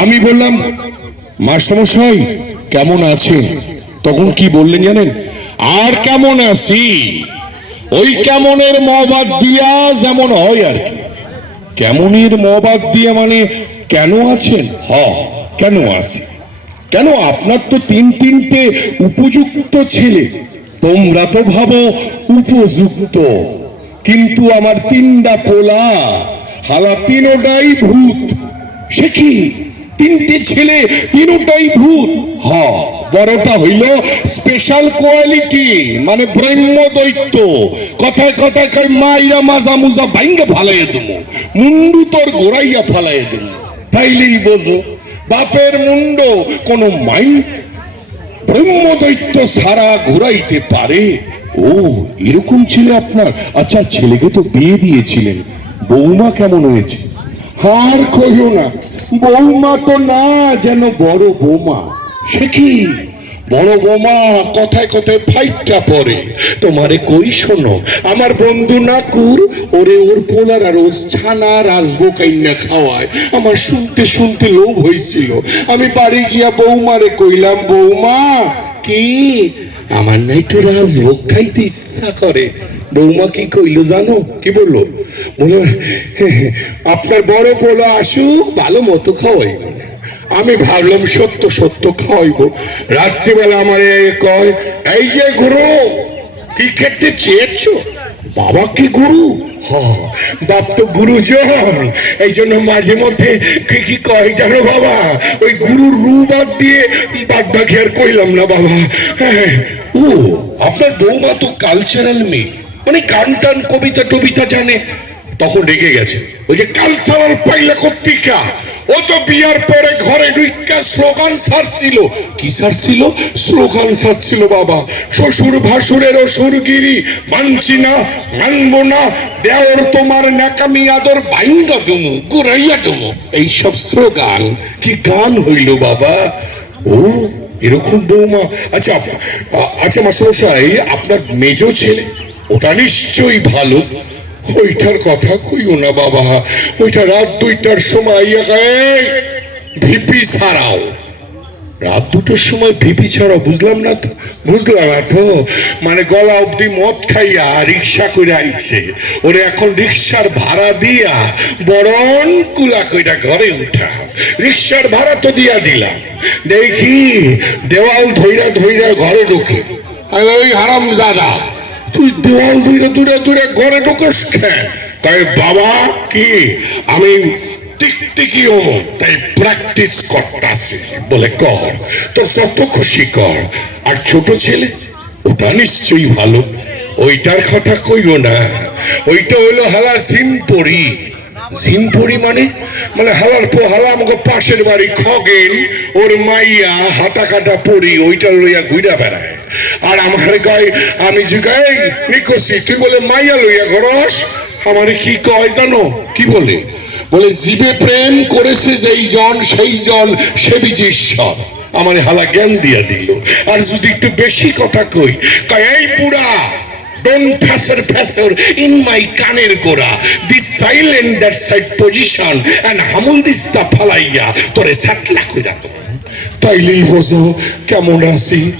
আমি বললাম, মাস্টারমশাই, কেমন আছে? তখন কি বললেন জানেন? আর কেমন আছি? ওই কেমনের মবাদ দিয়া যেমন হয় আর কি। কেমনের মবাদ দিয়া মানে কেন আছেন? হ, কেন আছে? কেন আপনার তো তিন তিনটে উপযুক্ত ছেলে। তোমরা তো ভাবো উপযুক্ত। কিন্তু আমার তিনটা পোলা হালা তিনোটাই ভূত। সে কি? তিনটে ছেলে, তিনটাই ভূত। হ, বড়টা হইল স্পেশাল কোয়ালিটি মানে ব্রহ্ম দৈত্য। কথায় কথায় কয়, মাইরা মাজা মুজা ভাঙ্গে ফালাইয়া দেবো মুন্ডু তোর গোড়াইয়া ফালাইয়া দেবো তাইলেই বোঝো, বাপের মুন্ড কোনো মাইন্ড ব্রহ্মদৈত্য সারা ঘুরাইতে পারে? ও, এরকম ছিল আপনার। আচ্ছা ছেলেকে তো বিয়ে দিয়েছিলেন। বৌমা কেমন হয়েছে? আর কইও না। বৌমা তো না যেন বড় বৌমা। সে কি? বড় বৌমা, কথায় কথায় ফাইটটা পরে তোমারে কই শোনো, আমার বন্ধু নাকুর, ওরে ওর পোলার আর ওর ছানা রাজবো কাইন্না খাওয়ায়। আমার শুনতে শুনতে লোভ হয়েছিল আমি বাড়ি গিয়া বৌমারে কইলাম, বৌমা কি? আমার না একটু রাজভোগ খাইতে ইচ্ছা করে। বৌমা কি কইলো জানো? কি বলল? বলো, আপনার বড় পোলা আসুক, ভালো মতো খাওয়াইব আমি ভাবলাম সত্য সত্য খাওয়াইব। রাত্রিবেলা আমার কয়, এই যে গুরু, কি খেতে চেয়েছো? বাবা কি গুরু? হ বাপ গুরুজন এই জন্য মাঝে মধ্যে কি কি কয় জানো বাবা? ওই গুরুর রু বাদ দিয়ে বাদ বাকি আর কইলাম না বাবা। হ্যাঁ। ও, আপনার বৌমা তো কালচারাল মেয়ে। মানে কান টান, কবিতা টবিতা জানে। তখন রেগে গেছে। ওই যে কালচারাল পাইলে কর্তিকা ও তো বিয়ার পরে ঘরে ঢুইকা স্লোগান সারছিল। কি সারছিল? স্লোগান সারছিল বাবা। শ্বশুর ভাসুরের সুরগিরি মানছি না, মানবো না, দেওর তোমার নাকামি আদর বাইঙ্গা দুমু গুরাইয়া দুমু, এইসব স্লোগান কি গান হইল বাবা? ও, এরকম বৌমা। আচ্ছা আচ্ছা মাস্টারমশাই, আপনার মেজ ছেলে, ওটা নিশ্চয়ই ভালো। ওইটার কথা কইও না বাবা। ওইটা রাত দুইটার সময় ভিপি ছাড়াও। রাত দুটোর সময় ভিপি ছাড়াও, বুঝলাম না তো, বুঝলাম না তো। মানে গলা অব্দি মদ খাইয়া রিক্সা করে আইছে। ওরে এখন রিক্সার ভাড়া দিয়া বরণ কুলা কইরা ঘরে উঠা। রিক্সার ভাড়া তো দিয়া দিলাম। দেখি দেওয়াল ধইরা ধইরা ঘরে ঢুকে। ওই হারাম জাদা তুই দেওয়াল ধরে দূরে দূরে ঘরে ঢুকস তাই বাবা কি, আমি টিকটিকি অমন তাই প্র্যাকটিস করতাছি বলে কর তোর যত খুশি কর। আর ছোট ছেলে, ওটা নিশ্চয়ই ভালো। ওইটার কথা কইও না। ওইটা হইল হালা সিমপরি সিমপরি মানে? মানে হালার পো হালা আমাকে পাশের বাড়ি খগেন, ওর মাইয়া হাতা কাটা পড়ি ওইটা লইয়া ঘুরা বেড়ায়। আর আমার গায়ে, আমি জিগাই নিকসি, তুই বলে মাইয়া লইয়া ঘরস? আমারে কি কয় জানো? কি বলে? বলে জীবে প্রেম করেছে যেই জন, সেই জন সে ঈশ্বর। আমার হালা জ্ঞান দিয়া দিল। আর যদি একটু বেশি কথা কই, কয়, এই পুরা Don't fessor fessor in my কানের গোড়া। This silent that side position and হামুল দিস্তা ফালাইয়া তোরে সাতলা কইরা তাইলেই বোঝো কেমন আছি?